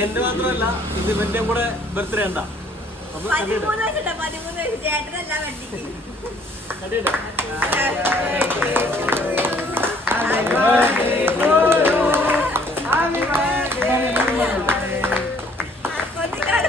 എന്റെ മാത്രമല്ല ഇത് ഇവന്റെ കൂടെ ബർത്ത്ഡേ എന്താ? പതിമൂന്ന് വയസ്സുണ്ട് പതിമൂന്ന് വയസ്സ് ചേട്ടനല്ല വണ്ടിക്ക്. കണ്ടിട്ട് കൊന്നിക്കാട്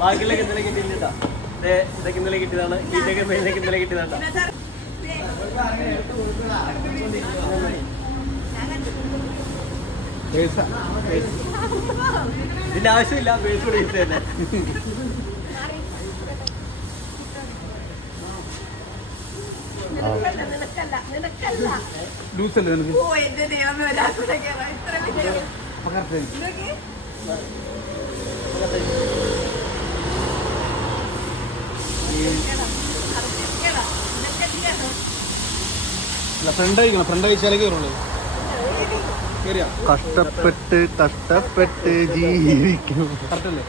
ബാക്കിയുള്ളൊക്കെ ഇന്നലെ കിട്ടിയിട്ടാ ഇതൊക്കെ ഇന്നലെ കിട്ടിയതാണ് ഇതിന്റെയൊക്കെ മെയിനൊക്കെ ഇന്നലെ കണ്ടു ഇതിന്റെ ആവശ്യമില്ല പേസ് കൂടെ തന്നെ നിനക്കല്ല നിനക്കല്ല. നിനക്കല്ല ലൂസ് അല്ലേ നിനക്ക്? ഓ എന്റെ ദൈവമേ ഒരാൾക്കൂടെ കേറാം. ഇത്ര വലിയ കഷ്ടപ്പെട്ട് കഷ്ടപ്പെട്ട് ജീവിക്കും. കറക്റ്റ് അല്ലേ?